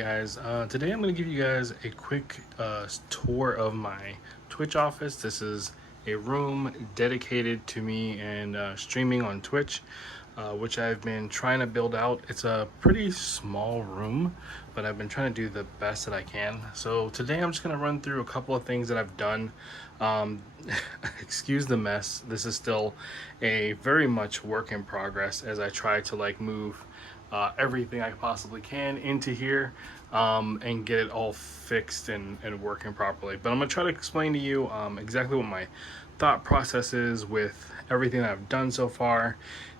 guys. Today I'm going to give you guys a quick tour of my Twitch office. This is a room dedicated to me and streaming on Twitch, which I've been trying to build out. It's a pretty small room, but I've been trying to do the best that I can. So today I'm just going to run through a couple of things that I've done. Excuse the mess. This is still a very much work in progress as I try to move everything I possibly can into here and get it all fixed and working properly. But I'm gonna try to explain to you exactly what my thought process is with everything that I've done so far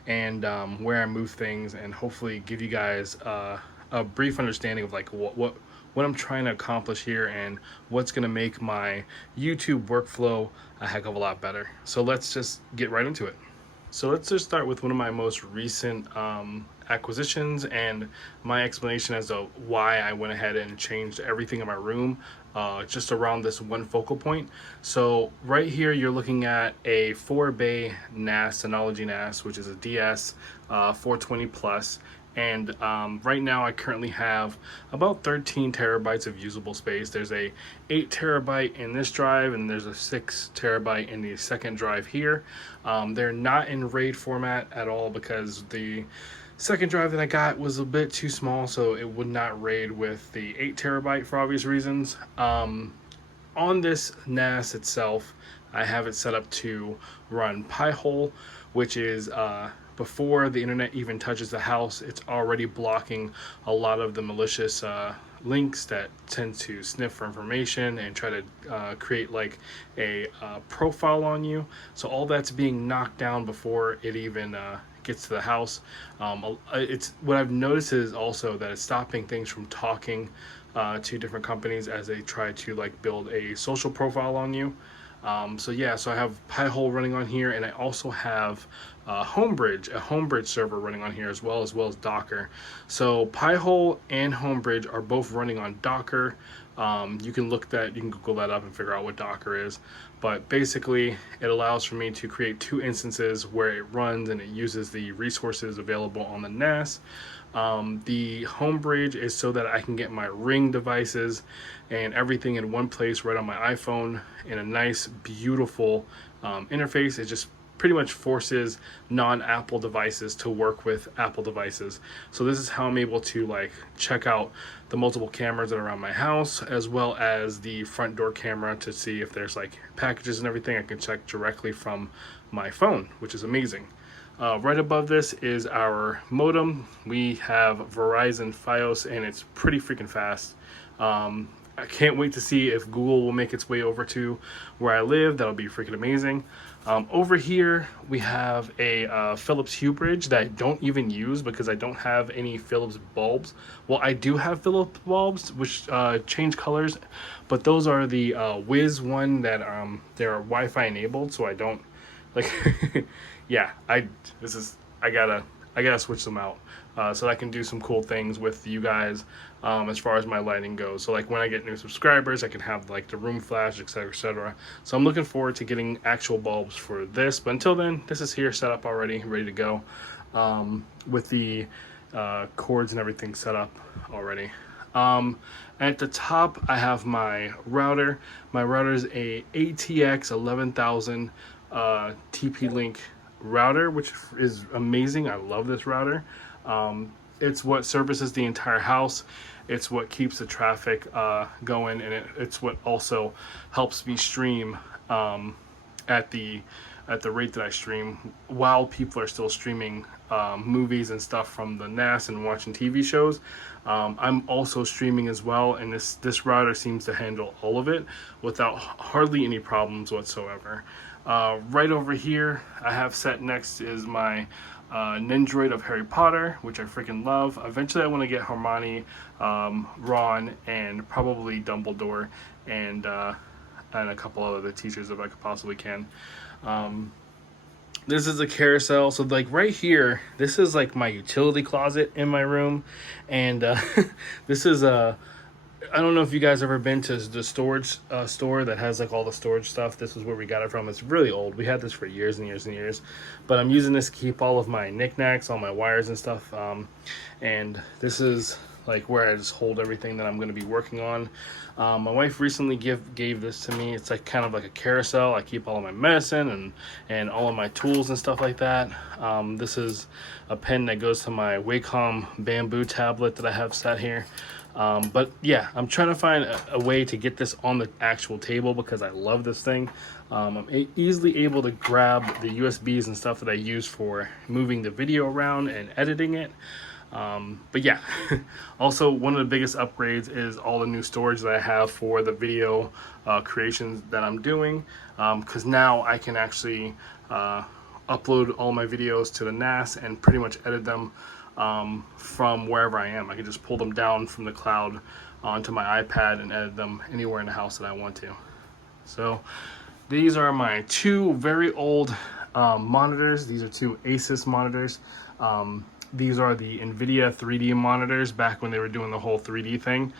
and where I move things, and hopefully give you guys a brief understanding of what I'm trying to accomplish here and what's gonna make my YouTube workflow a heck of a lot better. So let's just get right into it. So let's just start with one of my most recent acquisitions and my explanation as to why I went ahead and changed everything in my room just around this one focal point. So right here you're looking at a 4-bay NAS, Synology NAS, which is a DS 420 plus. And right now I currently have about 13 terabytes of usable space. There's a 8 terabyte in this drive, and there's a 6 terabyte in the second drive here. They're not in RAID format at all because the second drive that I got was a bit too small, so it would not RAID with the 8 terabyte for obvious reasons. On this NAS itself, I have it set up to run Pi-hole, which is before the internet even touches the house. It's already blocking a lot of the malicious links that tend to sniff for information and try to create a profile on you. So all that's being knocked down before it even gets to the house. It's what I've noticed is also that it's stopping things from talking to different companies as they try to build a social profile on you. So I have Pi-hole running on here, and I also have a Homebridge server running on here as well as Docker. So Pi-hole and Homebridge are both running on Docker. You can Google that up and figure out what Docker is. But basically, it allows for me to create 2 instances where it runs and it uses the resources available on the NAS. The Homebridge is so that I can get my Ring devices and everything in one place right on my iPhone in a nice, beautiful interface. It just pretty much forces non-Apple devices to work with Apple devices. So this is how I'm able to check out the multiple cameras that are around my house, as well as the front door camera to see if there's packages and everything. I can check directly from my phone, which is amazing. Right above this is our modem. We have Verizon Fios, and it's pretty freaking fast. I can't wait to see if Google will make its way over to where I live. That'll be freaking amazing. Over here we have a Philips Hue bridge that I don't even use because I don't have any Philips bulbs. Well, I do have Philips bulbs which change colors, but those are the Wiz one that they're Wi-Fi enabled, so I don't yeah, I gotta switch them out so that I can do some cool things with you guys as far as my lighting goes. So when I get new subscribers, I can have the room flash, etc, etc. So I'm looking forward to getting actual bulbs for this, but until then, this is here set up already, ready to go with the cords and everything set up already. At the top I have my router. My router is a ATX 11000 TP-Link router, which is amazing. I love this router. It's what services the entire house. It's what keeps the traffic going, and it's what also helps me stream at the rate that I stream while people are still streaming movies and stuff from the NAS and watching TV shows. I'm also streaming as well, and this router seems to handle all of it without hardly any problems whatsoever. Right over here I have set next is my Nendroid of Harry Potter, which I freaking love. Eventually I want to get Hermione, Ron, and probably Dumbledore, and a couple other teachers if I could possibly can. This is a carousel. So right here, this is my utility closet in my room, and this is I don't know if you guys ever been to the storage store that has all the storage stuff. This is where we got it from. It's really old. We had this for years and years and years, but I'm using this to keep all of my knickknacks, all my wires and stuff. And this is like where I just hold everything that I'm going to be working on. My wife recently gave this to me. It's like kind of like a carousel. I keep all of my medicine and all of my tools and stuff like that. This is a pen that goes to my Wacom bamboo tablet that I have set here. But yeah, I'm trying to find a way to get this on the actual table because I love this thing. I'm easily able to grab the USBs and stuff that I use for moving the video around and editing it. But yeah, also one of the biggest upgrades is all the new storage that I have for the video creations that I'm doing, because now I can actually upload all my videos to the NAS and pretty much edit them from wherever I am. I can just pull them down from the cloud onto my iPad and edit them anywhere in the house that I want to. So these are my two very old monitors. These are two Asus monitors. These are the NVIDIA 3D monitors back when they were doing the whole 3D thing.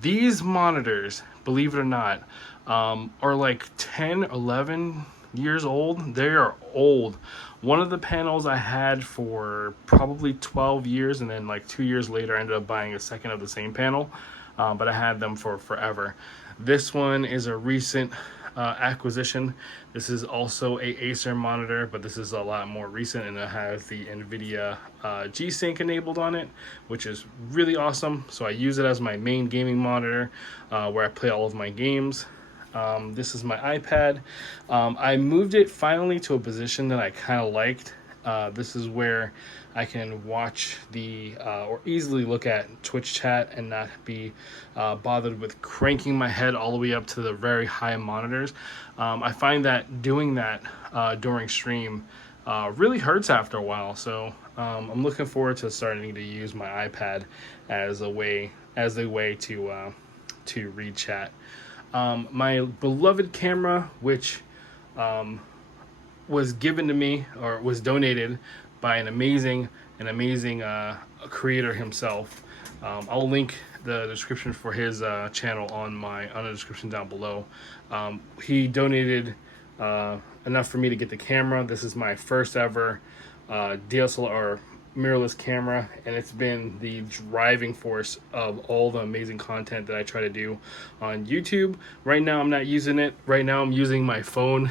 These monitors, believe it or not, are like 10, 11 years old. They are old. One of the panels I had for probably 12 years, and then like 2 years later I ended up buying a second of the same panel, but I had them for forever. This one is a recent acquisition. This is also a Acer monitor, but this is a lot more recent, and it has the NVIDIA G-Sync enabled on it, which is really awesome. So I use it as my main gaming monitor where I play all of my games. This is my iPad. I moved it finally to a position that I kind of liked. This is where I can watch or easily look at Twitch chat and not be bothered with cranking my head all the way up to the very high monitors. I find that doing that during stream really hurts after a while. So I'm looking forward to starting to use my iPad as a way to read chat. My beloved camera, which was given to me or was donated by an amazing creator himself. I'll link the description for his channel on the description down below. He donated enough for me to get the camera. This is my first ever DSLR or mirrorless camera, and it's been the driving force of all the amazing content that I try to do on YouTube. Right now I'm not using it. Right now I'm using my phone.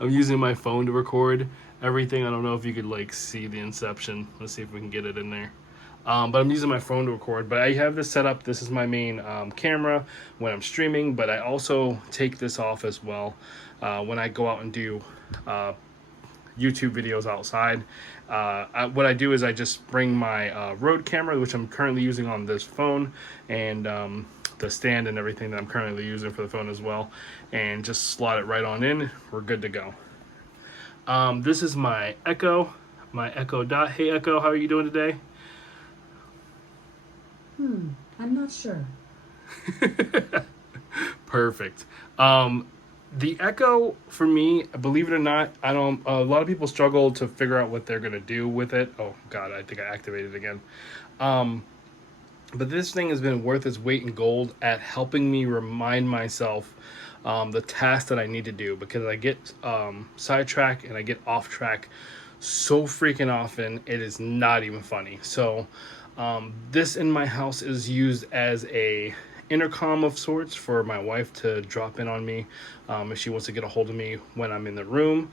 I'm using my phone to record everything. I don't know if you could like see the inception. Let's see if we can get it in there. But I'm using my phone to record. But I have this set up. This is my main camera when I'm streaming, but I also take this off as well when I go out and do YouTube videos outside. What I do is I just bring my Rode camera, which I'm currently using on this phone, and the stand and everything that I'm currently using for the phone as well, and just slot it right on in. We're good to go. This is my Echo Dot. Hey Echo, how are you doing today? I'm not sure. Perfect. The Echo, for me, believe it or not, a lot of people struggle to figure out what they're going to do with it. Oh, God, I think I activated it again. But this thing has been worth its weight in gold at helping me remind myself the tasks that I need to do, because I get sidetracked and I get off track so freaking often, it is not even funny. So this in my house is used as a intercom of sorts for my wife to drop in on me if she wants to get a hold of me when I'm in the room.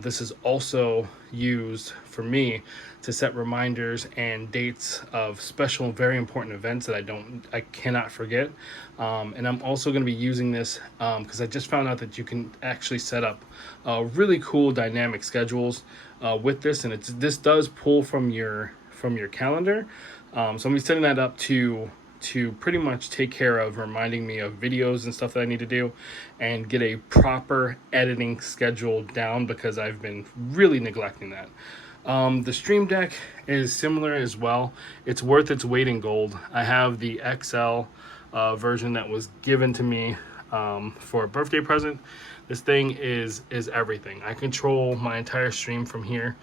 This is also used for me to set reminders and dates of special and very important events that I cannot forget. And I'm also going to be using this because I just found out that you can actually set up really cool dynamic schedules with this, and this does pull from your calendar. So I'm going to be setting that up to pretty much take care of reminding me of videos and stuff that I need to do and get a proper editing schedule down, because I've been really neglecting that. The Stream Deck is similar as well. It's worth its weight in gold. I have the XL version that was given to me for a birthday present. This thing is everything. I control my entire stream from here.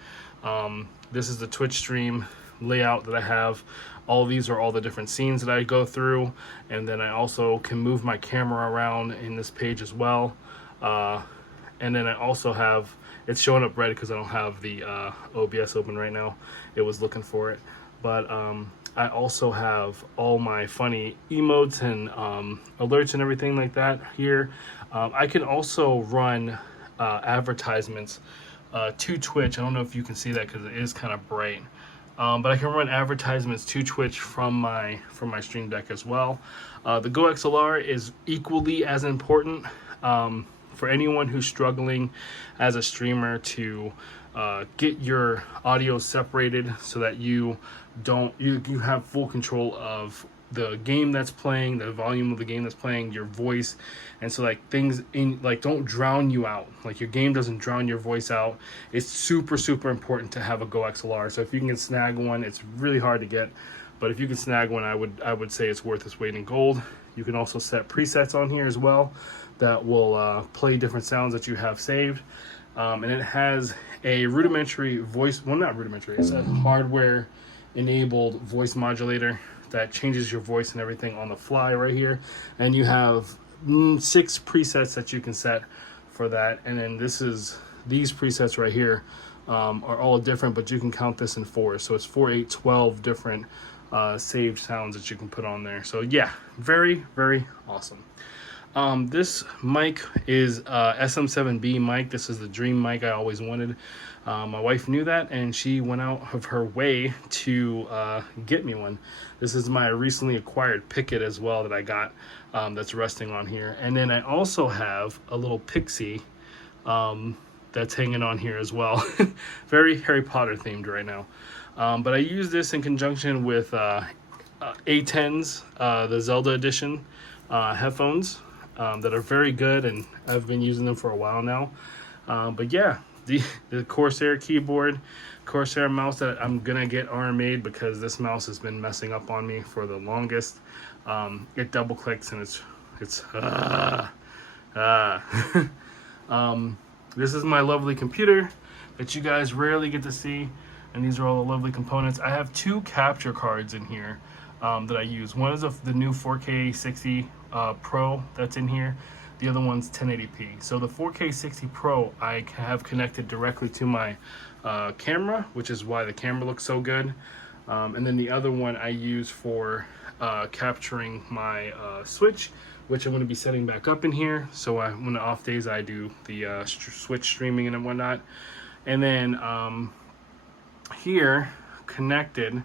This is the Twitch stream layout that I have. All these are all the different scenes that I go through, and then I also can move my camera around in this page as well. And then I also have, it's showing up red because I don't have the OBS open right now. It was looking for it. but I also have all my funny emotes and alerts and everything like that here. I can also run advertisements to Twitch. I don't know if you can see that because it is kind of bright. But I can run advertisements to Twitch from my Stream Deck as well. The Go XLR is equally as important for anyone who's struggling as a streamer to get your audio separated so that you have full control of the game that's playing, the volume of the game that's playing, your voice, and so like things in like don't drown you out. Like your game doesn't drown your voice out. It's super important to have a Go XLR. So if you can snag one, it's really hard to get, but if you can snag one, I would say it's worth its weight in gold. You can also set presets on here as well that will play different sounds that you have saved. And it has a rudimentary voice, well, not rudimentary, it's a hardware enabled voice modulator that changes your voice and everything on the fly right here. And you have 6 presets that you can set for that. And then these presets right here are all different, but you can count this in 4. So it's 4, 8, 12 different saved sounds that you can put on there. So yeah, very awesome. This mic is SM7B mic. This is the dream mic I always wanted. My wife knew that, and she went out of her way to get me one. This is my recently acquired Picket as well that I got that's resting on here. And then I also have a little Pixie that's hanging on here as well. Very Harry Potter themed right now. But I use this in conjunction with A10's, the Zelda edition headphones. That are very good, and I've been using them for a while now. But yeah, the Corsair keyboard, Corsair mouse that I'm gonna get RMA'd because this mouse has been messing up on me for the longest. It double clicks and it's this is my lovely computer that you guys rarely get to see, and these are all the lovely components. I have 2 capture cards in here that I use. One is the new 4K 60 Pro that's in here. The other one's 1080p. So the 4K 60 Pro I have connected directly to my camera, which is why the camera looks so good. And then the other one I use for capturing my Switch, which I'm going to be setting back up in here. So when the off days I do the Switch streaming and whatnot. And then here, connected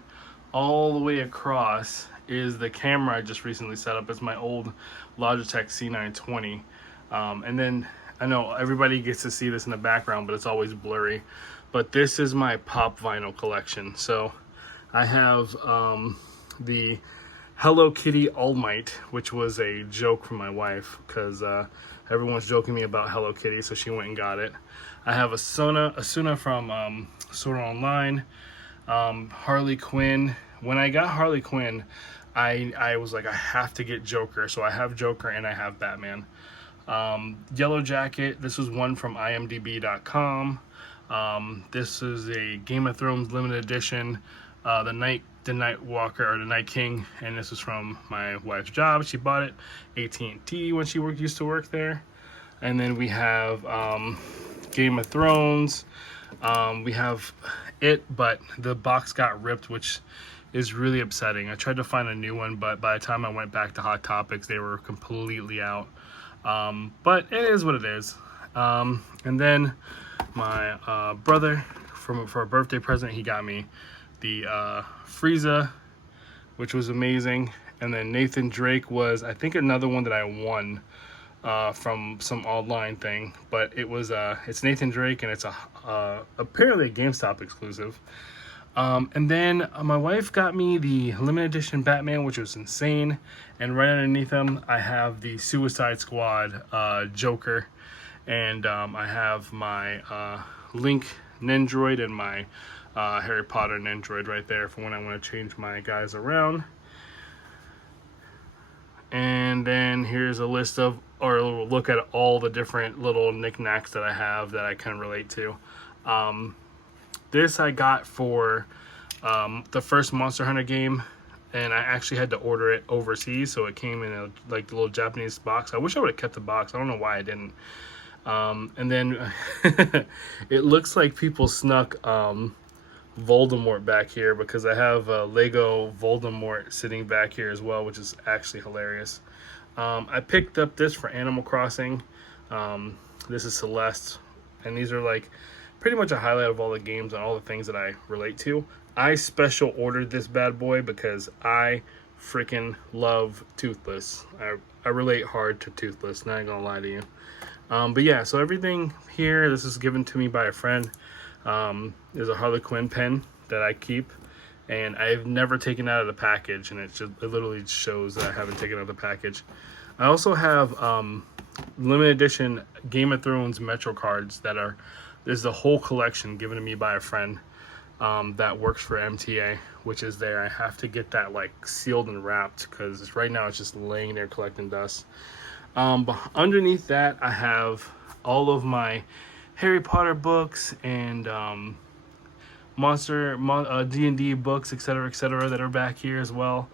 all the way across, is the camera I just recently set up. It's my old Logitech C920. And then I know everybody gets to see this in the background, but it's always blurry. But this is my pop vinyl collection. So I have the Hello Kitty All Might, which was a joke from my wife because everyone's joking me about Hello Kitty, so she went and got it. I have Asuna from Sword Art Online, Harley Quinn. When I got Harley Quinn, I was like, I have to get Joker. So I have Joker and I have Batman. Yellow Jacket, this was one from imdb.com. This is a Game of Thrones limited edition, the Night Walker, or the Night King, and this is from my wife's job. She bought it AT&T when she used to work there. And then we have Game of Thrones. We have it, but the box got ripped, which is really upsetting. I tried to find a new one, but by the time I went back to Hot Topics, they were completely out. But it is what it is. And then my brother, for a birthday present, he got me the Frieza, which was amazing. And then Nathan Drake was, I think, another one that I won from some online thing. But it was it's Nathan Drake, and it's apparently a GameStop exclusive. And then my wife got me the limited edition Batman, which was insane. And right underneath them, I have the Suicide Squad Joker. And I have my Link Nendroid and my Harry Potter Nendroid right there for when I want to change my guys around. And then here's a list of, or a little look at all the different little knickknacks that I have that I can relate to. This I got for the first Monster Hunter game, and I actually had to order it overseas, so it came in a like the little Japanese box. I wish I would have kept the box. I don't know why I didn't. And then it looks like people snuck Voldemort back here because I have Lego Voldemort sitting back here as well, which is actually hilarious. I picked up this for Animal Crossing. This is Celeste, and these are like pretty much a highlight of all the games and all the things that I relate to. I special ordered this bad boy because I freaking love Toothless. I relate hard to Toothless, not gonna lie to you. But yeah, so everything here, this is given to me by a friend. There's a Harley Quinn pen that I keep, and I've never taken out of the package, and it literally shows that I haven't taken out of the package. I also have limited edition Game of Thrones Metro cards that are, there's the whole collection given to me by a friend that works for MTA, which is there. I have to get that like sealed and wrapped because right now it's just laying there collecting dust. But underneath that, I have all of my Harry Potter books and D&D books, etc., that are back here as well.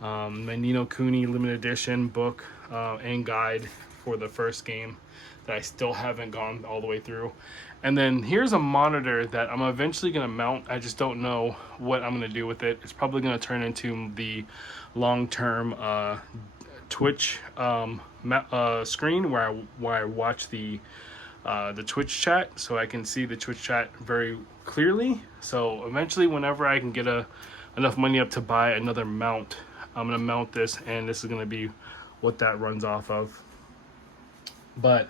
My Nino Cooney limited edition book and guide for the first game that I still haven't gone all the way through. And then here's a monitor that I'm eventually going to mount. I just don't know what I'm going to do with it. It's probably going to turn into the long-term Twitch screen where I watch the Twitch chat, so I can see the Twitch chat very clearly. So eventually, whenever I can get enough money up to buy another mount, I'm gonna mount this, and this is gonna be what that runs off of. But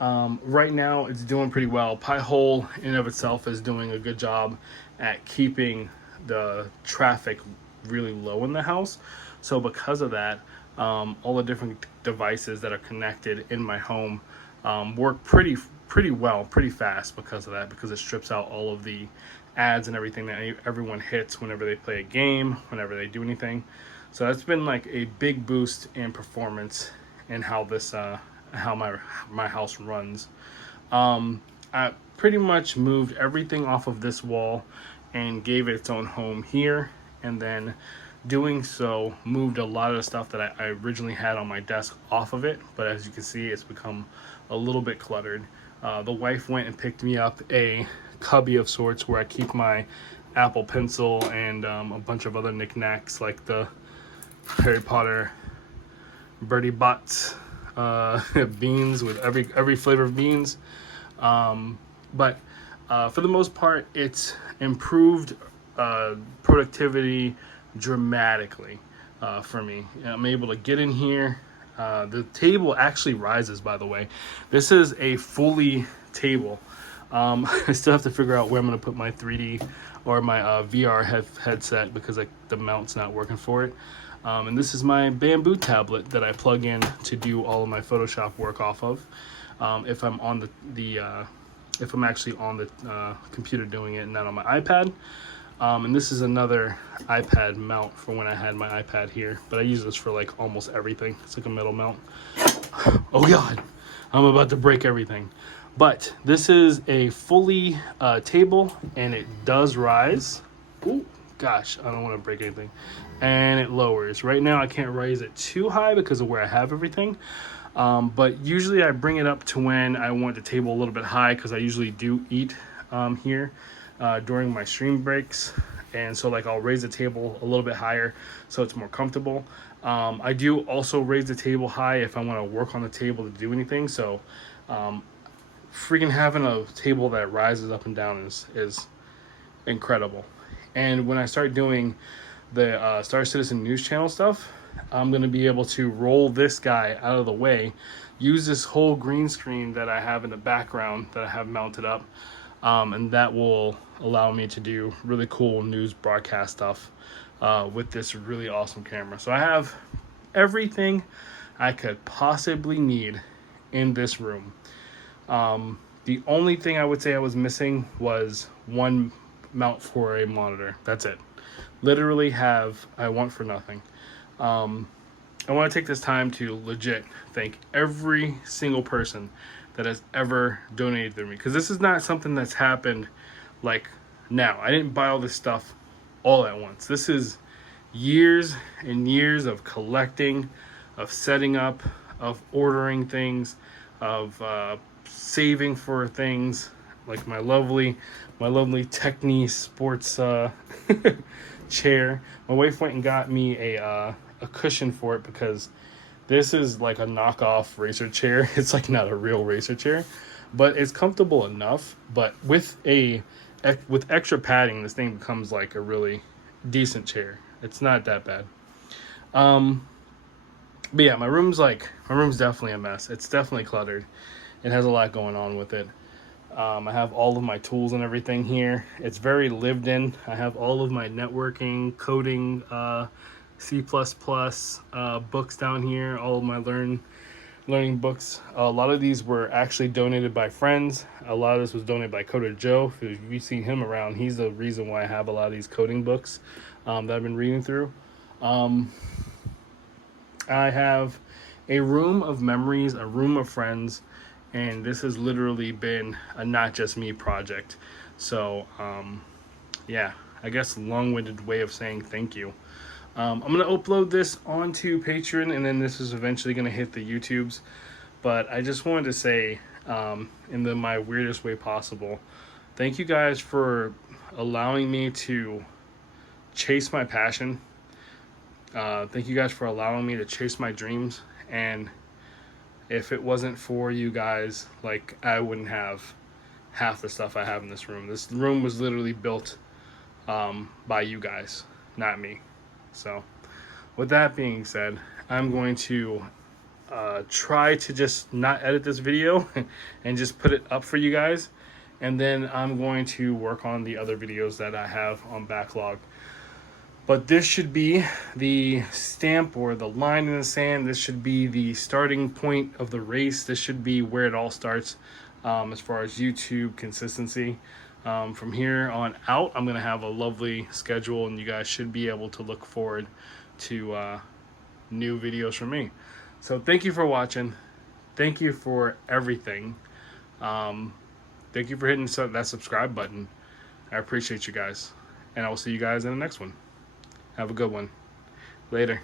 right now, it's doing pretty well. Pi-hole in and of itself is doing a good job at keeping the traffic really low in the house. So because of that, all the different devices that are connected in my home work pretty well, pretty fast because of that, because it strips out all of the ads and everything that everyone hits whenever they play a game, whenever they do anything. So that's been like a big boost in performance and how this how my house runs. I pretty much moved everything off of this wall and gave it its own home here, and then doing so moved a lot of the stuff that I originally had on my desk off of it. But as you can see, it's become a little bit cluttered. The wife went and picked me up a cubby of sorts where I keep my Apple Pencil and a bunch of other knickknacks like the Harry Potter Birdie Bots beans with every flavor of beans. But for the most part, it's improved productivity dramatically for me. I'm able to get in here. The table actually rises, by the way. This is a fully table. I still have to figure out where I'm going to put my 3D or my VR headset because the mount's not working for it. And this is my bamboo tablet that I plug in to do all of my Photoshop work off of. If I'm on if I'm actually on the computer doing it and not on my iPad. And this is another iPad mount for when I had my iPad here, but I use this for like almost everything. It's like a metal mount. Oh God, I'm about to break everything. But this is a fully table, and it does rise. Oh gosh, I don't want to break anything. And it lowers. Right now I can't raise it too high because of where I have everything. But usually I bring it up to when I want the table a little bit high, because I usually do eat here during my stream breaks, and so like I'll raise the table a little bit higher so it's more comfortable. I do also raise the table high if I want to work on the table to do anything. So freaking having a table that rises up and down is incredible. And when I start doing the Star Citizen News Channel stuff, I'm going to be able to roll this guy out of the way, use this whole green screen that I have in the background that I have mounted up, and that will allow me to do really cool news broadcast stuff with this really awesome camera. So I have everything I could possibly need in this room. The only thing I would say I was missing was one mount for a monitor. That's it. Literally I want for nothing. I want to take this time to legit thank every single person that has ever donated to me, because this is not something that's happened like now. I didn't buy all this stuff all at once. This is years and years of collecting, of setting up, of ordering things, of saving for things, like my lovely Techni sports chair. My wife went and got me a cushion for it because this is like a knockoff racer chair. It's like not a real racer chair, but it's comfortable enough. But with extra padding, this thing becomes like a really decent chair. It's not that bad. Um, but yeah, my room's definitely a mess. It's definitely cluttered. It has a lot going on with it. I have all of my tools and everything here. It's very lived in. I have all of my networking, coding, C++ books down here. All of my learning books. A lot of these were actually donated by friends. A lot of this was donated by Coder Joe. If you see him around, he's the reason why I have a lot of these coding books that I've been reading through. Um, I have a room of memories, a room of friends, and this has literally been a not just me project. So, yeah, I guess long-winded way of saying thank you. I'm gonna upload this onto Patreon, and then this is eventually gonna hit the YouTubes. But I just wanted to say, in my weirdest way possible, thank you guys for allowing me to chase my passion. Thank you guys for allowing me to chase my dreams. And if it wasn't for you guys, like, I wouldn't have half the stuff I have in this room. This room was literally built by you guys, not me. So, with that being said, I'm going to try to just not edit this video and just put it up for you guys. And then I'm going to work on the other videos that I have on backlog. But this should be the stamp or the line in the sand. This should be the starting point of the race. This should be where it all starts as far as YouTube consistency. From here on out, I'm going to have a lovely schedule, and you guys should be able to look forward to new videos from me. So thank you for watching. Thank you for everything. Thank you for hitting that subscribe button. I appreciate you guys. And I will see you guys in the next one. Have a good one. Later.